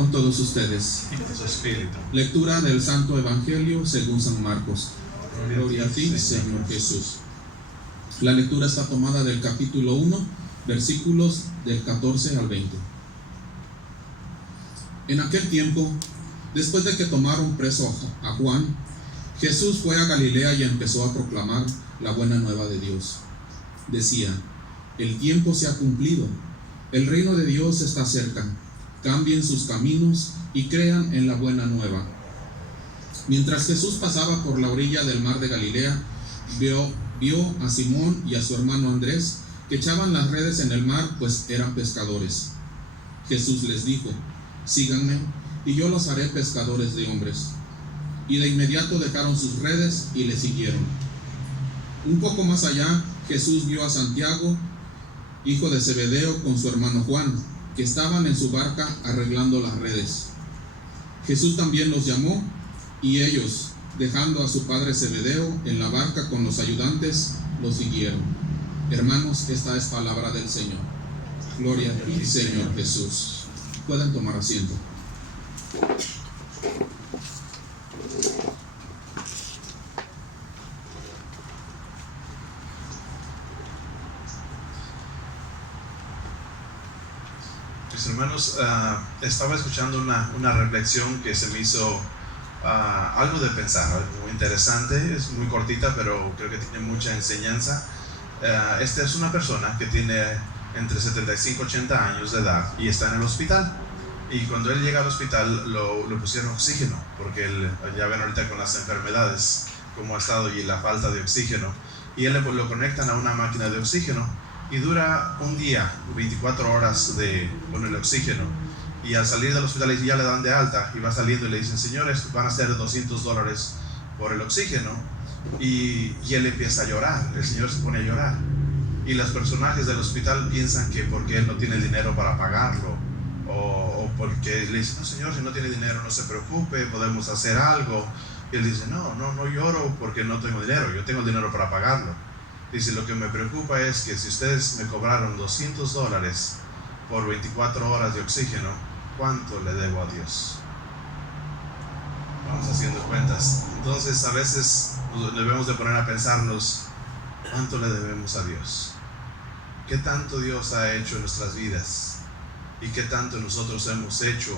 con todos ustedes. Y con su espíritu. Lectura del Santo Evangelio según San Marcos. Gloria a ti, Señor Jesús. La lectura está tomada del capítulo 1, versículos del 14 al 20. En aquel tiempo, después de que tomaron preso a Juan, Jesús fue a Galilea y empezó a proclamar la buena nueva de Dios. Decía: el tiempo se ha cumplido, el reino de Dios está cerca, cambien sus caminos y crean en la buena nueva. Mientras Jesús pasaba por la orilla del mar de Galilea, vio a Simón y a su hermano Andrés que echaban las redes en el mar, pues eran pescadores. Jesús les dijo: síganme y yo los haré pescadores de hombres. Y de inmediato dejaron sus redes y le siguieron. Un poco más allá, Jesús vio a Santiago, hijo de Zebedeo, con su hermano Juan, que estaban en su barca arreglando las redes. Jesús también los llamó, y ellos, dejando a su padre Zebedeo en la barca con los ayudantes, lo siguieron. Hermanos, esta es palabra del Señor. Gloria a ti, Señor Jesús. Pueden tomar asiento. Mis hermanos, estaba escuchando una reflexión que se me hizo algo de pensar, algo muy interesante. Es muy cortita, pero creo que tiene mucha enseñanza. Esta es una persona que tiene entre 75 y 80 años de edad y está en el hospital. Y cuando él llega al hospital lo pusieron oxígeno, porque ya ven ahorita con las enfermedades cómo ha estado y la falta de oxígeno. Y él lo conectan a una máquina de oxígeno y dura un día, 24 horas con el oxígeno. Y al salir del hospital ya le dan de alta y va saliendo y le dicen: señores, van a ser $200 por el oxígeno. Y él empieza a llorar, el señor se pone a llorar. Y los personajes del hospital piensan que porque él no tiene dinero para pagarlo, o porque le dicen: no señor, si no tiene dinero no se preocupe, podemos hacer algo. Y él dice: no lloro porque no tengo dinero, yo tengo dinero para pagarlo. Dice: lo que me preocupa es que si ustedes me cobraron $200 por 24 horas de oxígeno, ¿cuánto le debo a Dios? Vamos haciendo cuentas. Entonces a veces nos debemos de poner a pensarnos: ¿cuánto le debemos a Dios? ¿Qué tanto Dios ha hecho en nuestras vidas? ¿Y qué tanto nosotros hemos hecho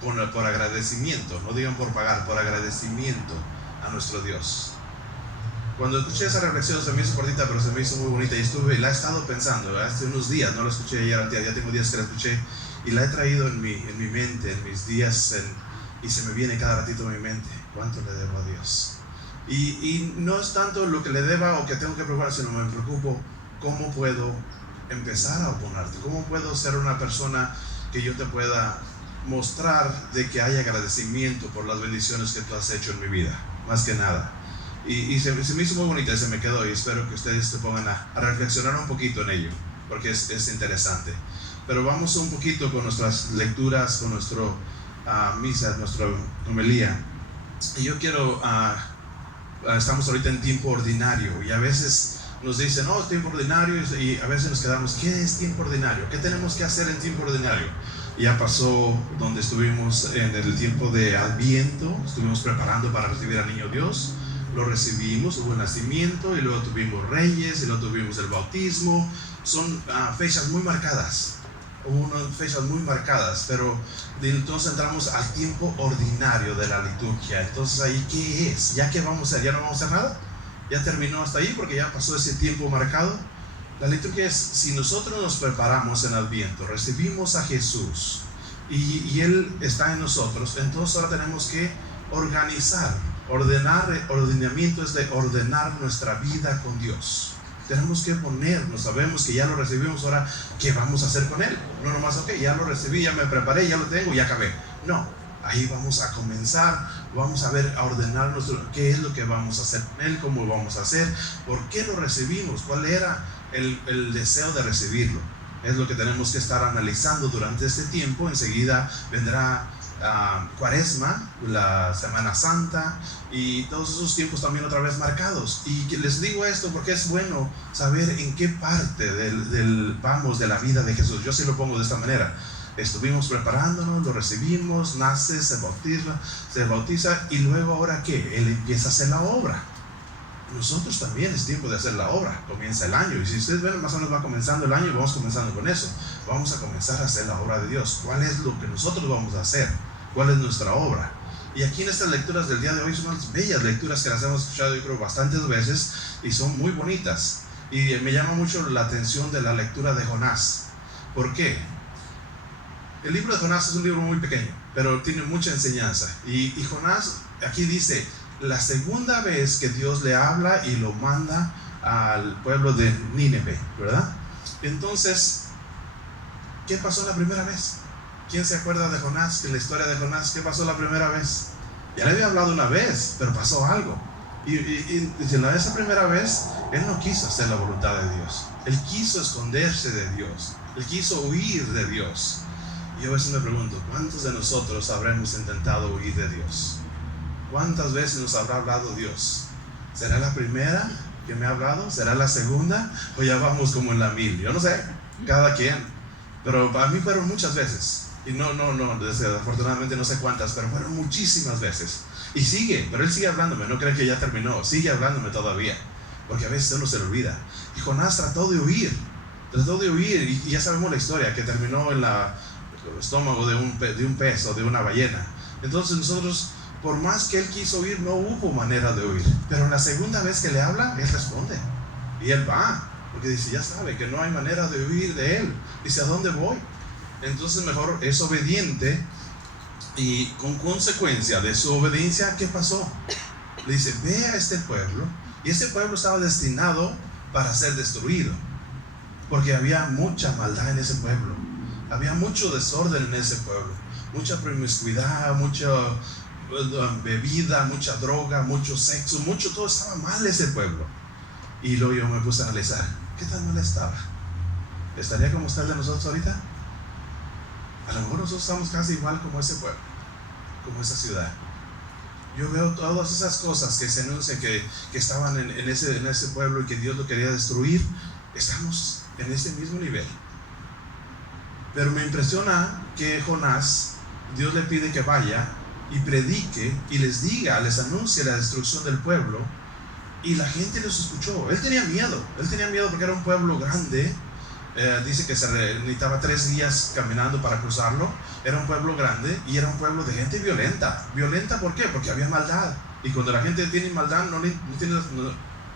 por agradecimiento? No digan por pagar, por agradecimiento a nuestro Dios. Cuando escuché esa reflexión se me hizo cortita, pero se me hizo muy bonita y la he estado pensando hace unos días. No la escuché ayer, antes, ya tengo días que la escuché y la he traído en mi mente, en mis días, y se me viene cada ratito en mi mente: ¿cuánto le debo a Dios? Y no es tanto lo que le deba o que tengo que preocupar, sino me preocupo cómo puedo empezar a oponerte, cómo puedo ser una persona que yo te pueda mostrar de que hay agradecimiento por las bendiciones que tú has hecho en mi vida, más que nada. Y se me hizo muy bonita y se me quedó, y espero que ustedes se pongan a reflexionar un poquito en ello, porque es interesante. Pero vamos un poquito con nuestras lecturas, con nuestra misa, nuestra homilía. Y yo quiero, estamos ahorita en tiempo ordinario, y a veces nos dicen: no, es tiempo ordinario, y a veces nos quedamos: ¿qué es tiempo ordinario? ¿Qué tenemos que hacer en tiempo ordinario? Ya pasó donde estuvimos en el tiempo de Adviento, estuvimos preparando para recibir al niño Dios. Lo recibimos, hubo el nacimiento, y luego tuvimos Reyes, y luego tuvimos el bautismo. Son fechas muy marcadas, pero entonces entramos al tiempo ordinario de la liturgia. Entonces ahí, ¿qué es? ¿Ya qué vamos a hacer? ¿Ya no vamos a hacer nada? ¿Ya terminó hasta ahí porque ya pasó ese tiempo marcado? La liturgia es: si nosotros nos preparamos en Adviento, recibimos a Jesús y Él está en nosotros, entonces ahora tenemos que organizar. Ordenamiento es de ordenar nuestra vida con Dios. Tenemos que ponernos, sabemos que ya lo recibimos, ahora ¿qué vamos a hacer con Él? No nomás, ok, ya lo recibí, ya me preparé, ya lo tengo, ya acabé. No, ahí vamos a comenzar, vamos a ver, a ordenar qué es lo que vamos a hacer con Él, cómo lo vamos a hacer, por qué lo recibimos, cuál era el deseo de recibirlo. Es lo que tenemos que estar analizando durante este tiempo. Enseguida vendrá Cuaresma, la Semana Santa, y todos esos tiempos también otra vez marcados. Y les digo esto porque es bueno saber en qué parte vamos de la vida de Jesús. Yo sí lo pongo de esta manera. estuvimos preparándonos, lo recibimos, nace, se bautiza y luego ahora ¿qué? Él empieza a hacer la obra. Nosotros también es tiempo de hacer la obra. Comienza el año y si ustedes ven, más o menos va comenzando el año y vamos comenzando con eso. Vamos a comenzar a hacer la obra de Dios. ¿Cuál es lo que nosotros vamos a hacer? ¿Cuál es nuestra obra? Y aquí en estas lecturas del día de hoy son unas bellas lecturas que las hemos escuchado yo creo bastantes veces y son muy bonitas. Y me llama mucho la atención de la lectura de Jonás. ¿Por qué? El libro de Jonás es un libro muy pequeño, pero tiene mucha enseñanza. Y Jonás aquí dice, la segunda vez que Dios le habla y lo manda al pueblo de Nínive, ¿verdad? Entonces, ¿qué pasó la primera vez? ¿Quién se acuerda de Jonás, en la historia de Jonás? ¿Qué pasó la primera vez? Ya le había hablado una vez, pero pasó algo. Y esa primera vez, él no quiso hacer la voluntad de Dios. Él quiso esconderse de Dios. Él quiso huir de Dios. Y yo a veces me pregunto, ¿cuántos de nosotros habremos intentado huir de Dios? ¿Cuántas veces nos habrá hablado Dios? ¿Será la primera que me ha hablado? ¿Será la segunda? ¿O ya vamos como en la 1000? Yo no sé, cada quien. Pero para mí fueron muchas veces. Y no, desafortunadamente no sé cuántas, pero fueron muchísimas veces. Y sigue, pero él sigue hablándome, no cree que ya terminó, sigue hablándome todavía. Porque a veces uno se le olvida. Y Jonás trató de huir y ya sabemos la historia, que terminó en el estómago de un pez o de una ballena. Entonces nosotros, por más que él quiso huir, no hubo manera de huir. Pero la segunda vez que le habla, él responde. Y él va, porque dice, ya sabe que no hay manera de huir de él. Dice, ¿a dónde voy? Entonces mejor es obediente. Y con consecuencia de su obediencia, ¿qué pasó? Le dice, ve a este pueblo. Y este pueblo estaba destinado para ser destruido, porque había mucha maldad en ese pueblo. Había mucho desorden en ese pueblo. Mucha promiscuidad, mucha bebida, mucha droga, mucho sexo, todo estaba mal ese pueblo. Y luego yo me puse a analizar, ¿qué tan mal estaba? ¿Estaría como está el de nosotros ahorita? A lo mejor nosotros estamos casi igual como ese pueblo, como esa ciudad. Yo veo todas esas cosas que se anuncian que estaban en ese pueblo y que Dios lo quería destruir. Estamos en ese mismo nivel. Pero me impresiona que Jonás, Dios le pide que vaya y predique y les anuncie la destrucción del pueblo, y la gente los escuchó. Él tenía miedo porque era un pueblo grande. Dice que se necesitaba 3 días caminando para cruzarlo. Era un pueblo grande y era un pueblo de gente violenta. ¿Violenta por qué? Porque había maldad. Y cuando la gente tiene maldad,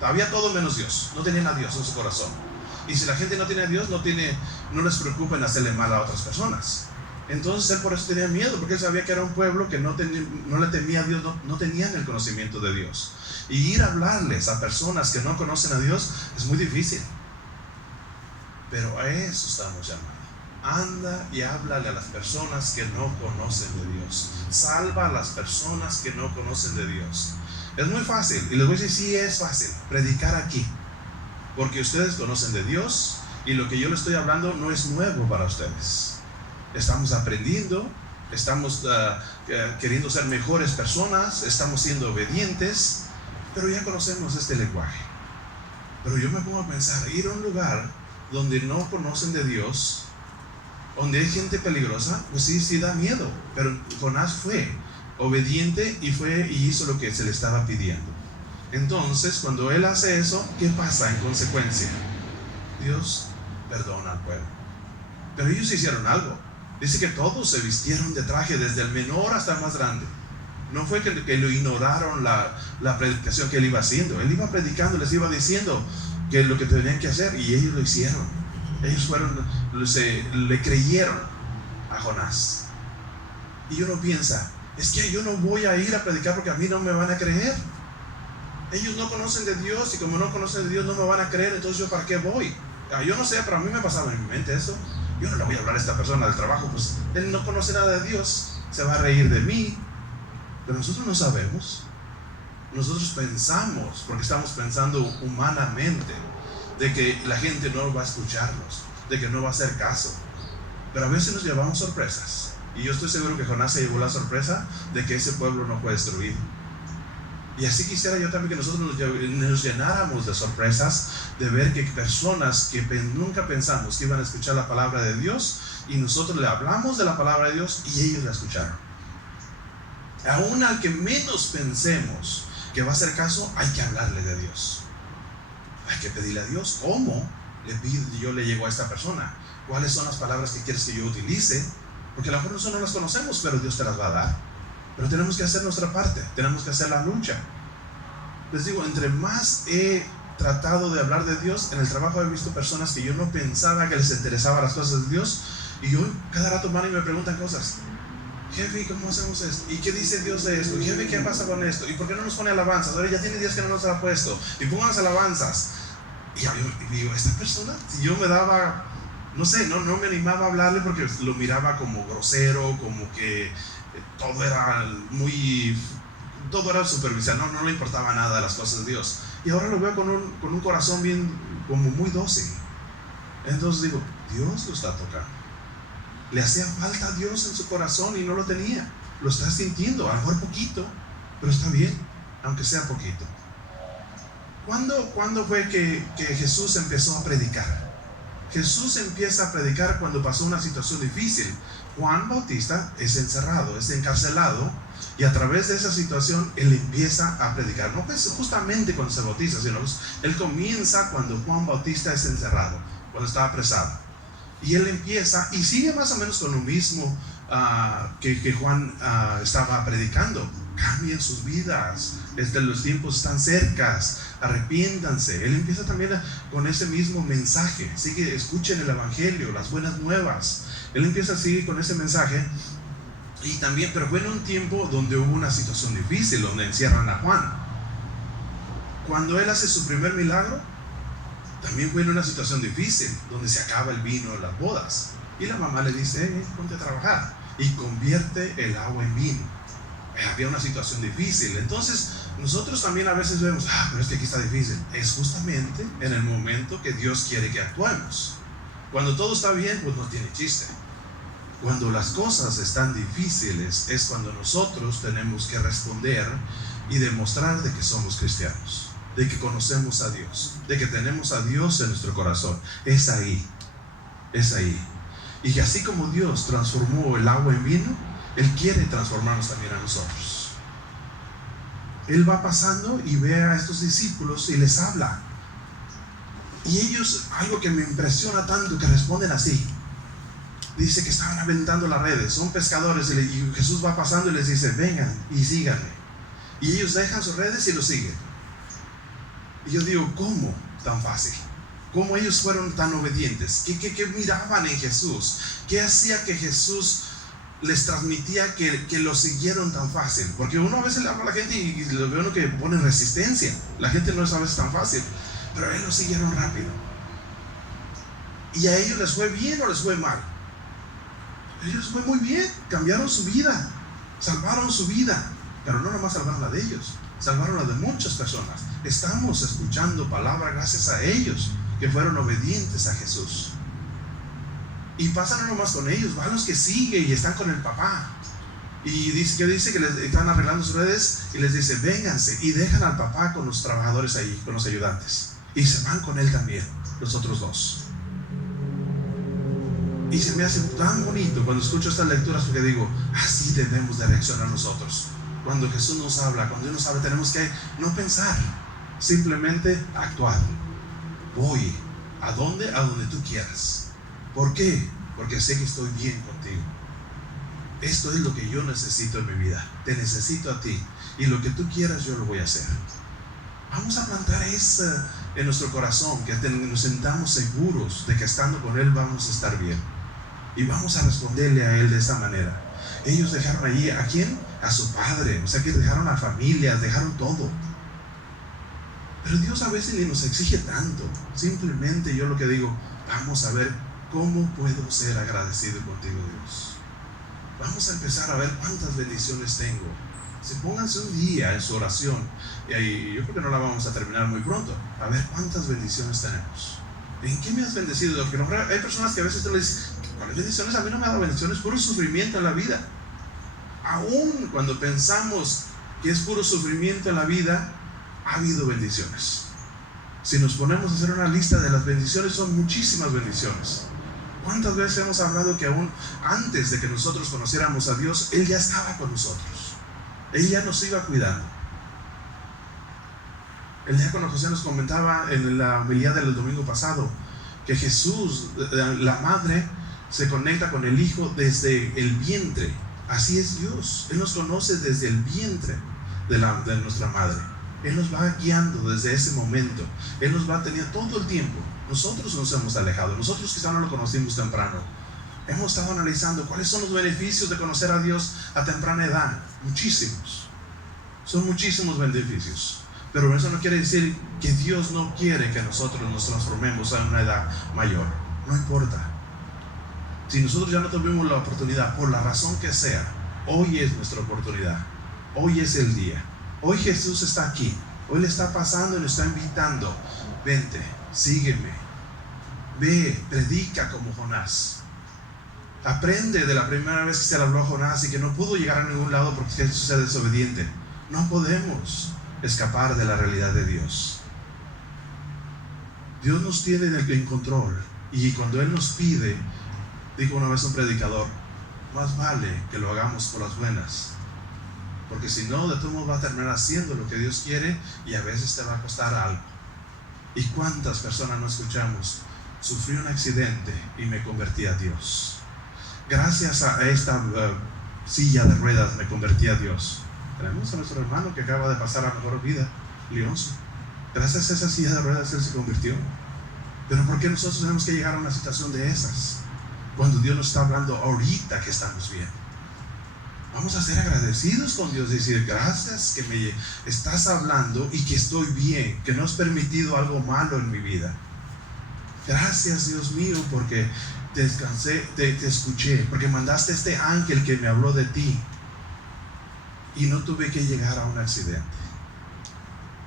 había todo menos Dios. No tenían a Dios en su corazón. Y si la gente no tiene a Dios, no les preocupa en hacerle mal a otras personas. Entonces él por eso tenía miedo, porque él sabía que era un pueblo que no le temía a Dios, no tenían el conocimiento de Dios. Y ir a hablarles a personas que no conocen a Dios es muy difícil. Pero a eso estamos llamados. Anda y háblale a las personas que no conocen de Dios. Salva a las personas que no conocen de Dios. Es muy fácil, y les voy a decir, sí es fácil predicar aquí, porque ustedes conocen de Dios y lo que yo les estoy hablando no es nuevo para ustedes. Estamos aprendiendo, estamos queriendo ser mejores personas, estamos siendo obedientes, pero ya conocemos este lenguaje. Pero yo me pongo a pensar, ir a un lugar donde no conocen de Dios, donde hay gente peligrosa, pues sí da miedo. Pero Jonás fue obediente y hizo lo que se le estaba pidiendo. Entonces, cuando él hace eso, ¿qué pasa en consecuencia? Dios perdona al pueblo. Pero ellos hicieron algo. Dice que todos se vistieron de traje, desde el menor hasta el más grande. No fue que lo ignoraron la predicación que él iba haciendo. Él iba predicando, les iba diciendo que lo que tenían que hacer, y ellos lo hicieron. Ellos le creyeron a Jonás. Y uno piensa, es que yo no voy a ir a predicar porque a mí no me van a creer. Ellos no conocen de Dios, y como no conocen de Dios no me van a creer, entonces yo para qué voy. Yo no sé, pero a mí me pasaba en mi mente eso. Yo no le voy a hablar a esta persona del trabajo, pues él no conoce nada de Dios, se va a reír de mí. Pero nosotros no sabemos. Nosotros pensamos, porque estamos pensando humanamente, de que la gente no va a escucharnos, de que no va a hacer caso. Pero a veces nos llevamos sorpresas. Y yo estoy seguro que Jonás se llevó la sorpresa de que ese pueblo no fue destruido. Y así quisiera yo también que nosotros nos llenáramos de sorpresas, de ver que personas que nunca pensamos que iban a escuchar la palabra de Dios, y nosotros le hablamos de la palabra de Dios y ellos la escucharon. Aún al que menos pensemos que va a hacer caso, hay que hablarle de Dios. Hay que pedirle a Dios, ¿cómo yo le llego a esta persona? ¿Cuáles son las palabras que quieres que yo utilice? Porque a lo mejor nosotros no las conocemos, pero Dios te las va a dar. Pero tenemos que hacer nuestra parte, tenemos que hacer la lucha. Les digo, entre más he tratado de hablar de Dios, en el trabajo he visto personas que yo no pensaba que les interesaban las cosas de Dios, y yo cada rato van y me preguntan cosas. Jefe, ¿cómo hacemos esto? ¿Y qué dice Dios de esto? Jefe, ¿qué pasa con esto? ¿Y por qué no nos pone alabanzas? Ahora ya tiene días que no nos ha puesto. Y pongan las alabanzas. Y yo digo, esta persona, si yo me daba, no sé, no me animaba a hablarle porque lo miraba como grosero, como que todo era superficial, no le importaba nada de las cosas de Dios. Y ahora lo veo con un corazón bien, como muy dócil. Entonces digo, Dios lo está tocando. Le hacía falta a Dios en su corazón y no lo tenía. Lo está sintiendo, a lo mejor poquito, pero está bien, aunque sea poquito. ¿Cuándo fue que Jesús empezó a predicar? Jesús empieza a predicar cuando pasó una situación difícil. Juan Bautista es encerrado, es encarcelado, y a través de esa situación él empieza a predicar. No pues justamente cuando se bautiza, sino él comienza cuando Juan Bautista es encerrado, cuando está apresado. Y él empieza y sigue más o menos con lo mismo que Juan estaba predicando. Cambien sus vidas, los tiempos están cercas, arrepiéntanse. Él empieza también con ese mismo mensaje. Sigue, escuchen el evangelio, las buenas nuevas. Él empieza a seguir con ese mensaje. Y también, pero fue en un tiempo donde hubo una situación difícil, donde encierran a Juan. Cuando él hace su primer milagro, también fue en una situación difícil, donde se acaba el vino en las bodas. Y la mamá le dice, ponte a trabajar. Y convierte el agua en vino. Había una situación difícil. Entonces nosotros también a veces vemos, pero es que aquí está difícil. Es justamente en el momento que Dios quiere que actuemos. Cuando todo está bien, pues no tiene chiste. Cuando las cosas están difíciles es cuando nosotros tenemos que responder y demostrar de que somos cristianos, de que conocemos a Dios, de que tenemos a Dios en nuestro corazón. Es ahí. Y así como Dios transformó el agua en vino, Él quiere transformarnos también a nosotros. Él va pasando y ve a estos discípulos y les habla. Y ellos, algo que me impresiona tanto, que responden así. Dice que estaban aventando las redes, son pescadores, y Jesús va pasando y les dice, vengan y síganme. Y ellos dejan sus redes y lo siguen. Y yo digo, ¿cómo tan fácil? ¿Cómo ellos fueron tan obedientes? ¿Qué miraban en Jesús? ¿Qué hacía que Jesús les transmitía que lo siguieron tan fácil? Porque uno a veces le habla a la gente y lo ve uno que pone resistencia. La gente no es a veces tan fácil, pero a él lo siguieron rápido. ¿Y a ellos les fue bien o les fue mal? A ellos les fue muy bien, cambiaron su vida, salvaron su vida, pero no nomás salvaron la de ellos, salvaron la de muchas personas. Estamos escuchando palabra gracias a ellos que fueron obedientes a Jesús. Y pasa no nomás con ellos, van los que siguen y están con el papá. Y dice que les están arreglando sus redes y les dice, vénganse, y dejan al papá con los trabajadores ahí, con los ayudantes. Y se van con él también, los otros dos. Y se me hace tan bonito cuando escucho estas lecturas, porque digo, así debemos de reaccionar nosotros. Cuando Jesús nos habla, cuando Dios nos habla, tenemos que no pensar, simplemente actuar. Voy, ¿a dónde? A donde tú quieras. ¿Por qué? Porque sé que estoy bien contigo. Esto es lo que yo necesito en mi vida. Te necesito a ti. Y lo que tú quieras yo lo voy a hacer. Vamos a plantar eso en nuestro corazón, que nos sentamos seguros de que estando con Él vamos a estar bien. Y vamos a responderle a Él de esa manera. Ellos dejaron allí, ¿a quién? A su padre. O sea que dejaron a familias, dejaron todo. Pero Dios a veces ni nos exige tanto. Simplemente yo lo que digo, vamos a ver cómo puedo ser agradecido contigo, Dios. Vamos a empezar a ver cuántas bendiciones tengo. Pónganse un día en su oración, y yo creo que no la vamos a terminar muy pronto, a ver cuántas bendiciones tenemos. ¿En qué me has bendecido? Porque hay personas que a veces te le dicen, ¿cuáles bendiciones? A mí no me ha dado bendiciones, puro sufrimiento en la vida. Aún cuando pensamos que es puro sufrimiento en la vida, ha habido bendiciones. Si nos ponemos a hacer una lista de las bendiciones, son muchísimas bendiciones. ¿Cuántas veces hemos hablado que aún antes de que nosotros conociéramos a Dios, Él ya estaba con nosotros? Él ya nos iba cuidando. El diácono José nos comentaba en la homilía del domingo pasado que Jesús, la madre, se conecta con el Hijo desde el vientre. Así es Dios. Él nos conoce desde el vientre de nuestra madre. Él nos va guiando desde ese momento. Él nos va teniendo todo el tiempo. Nosotros nos hemos alejado. Nosotros quizá no lo conocimos temprano. Hemos estado analizando cuáles son los beneficios de conocer a Dios a temprana edad. Muchísimos. Son muchísimos beneficios. Pero eso no quiere decir que Dios no quiere que nosotros nos transformemos a una edad mayor. No importa. Si nosotros ya no tuvimos la oportunidad, por la razón que sea, hoy es nuestra oportunidad. Hoy es el día. Hoy Jesús está aquí. Hoy le está pasando y nos está invitando. Vente, sígueme. Ve, predica como Jonás. Aprende de la primera vez que se le habló a Jonás y que no pudo llegar a ningún lado porque Jesús era desobediente. No podemos escapar de la realidad de Dios. Dios nos tiene en control, y cuando Él nos pide, dijo una vez un predicador, más vale que lo hagamos por las buenas, porque si no, de todo modo va a terminar haciendo lo que Dios quiere y a veces te va a costar algo. ¿Y cuántas personas no escuchamos? Sufrí un accidente y me convertí a Dios. Gracias a esta silla de ruedas me convertí a Dios. Tenemos a nuestro hermano que acaba de pasar a mejor vida, Leonzo. Gracias a esa silla de ruedas él se convirtió. Pero ¿por qué nosotros tenemos que llegar a una situación de esas? Cuando Dios nos está hablando ahorita que estamos bien. Vamos a ser agradecidos con Dios, decir gracias que me estás hablando y que estoy bien, que no has permitido algo malo en mi vida. Gracias, Dios mío, porque te descansé, te escuché, porque mandaste este ángel que me habló de ti y no tuve que llegar a un accidente.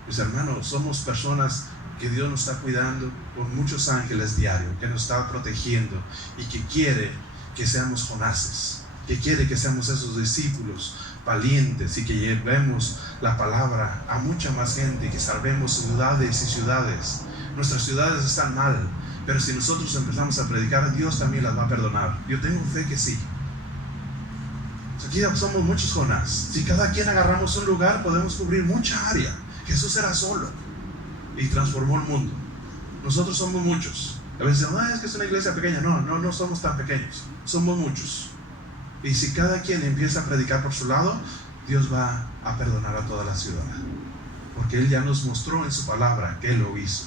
Mis hermanos, somos personas que Dios nos está cuidando con muchos ángeles diarios, que nos está protegiendo y que quiere que seamos Jonases, que quiere que seamos esos discípulos valientes y que llevemos la palabra a mucha más gente y que salvemos ciudades y ciudades. Nuestras ciudades están mal, pero si nosotros empezamos a predicar, Dios también las va a perdonar. Yo tengo fe que sí. Aquí somos muchos Jonás. Si cada quien agarramos un lugar, podemos cubrir mucha área. Jesús era solo y transformó el mundo. Nosotros somos muchos. A veces dicen, es que es una iglesia pequeña. No somos tan pequeños. Somos muchos. Y si cada quien empieza a predicar por su lado, Dios va a perdonar a toda la ciudad. Porque Él ya nos mostró en su palabra que Él lo hizo.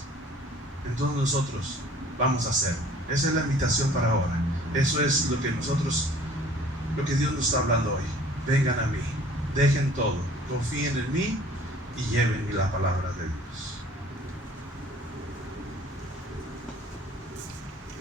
Entonces nosotros vamos a hacerlo. Esa es la invitación para ahora. Eso es lo que Dios nos está hablando hoy. Vengan a mí, dejen todo, confíen en mí y lleven la palabra de Dios.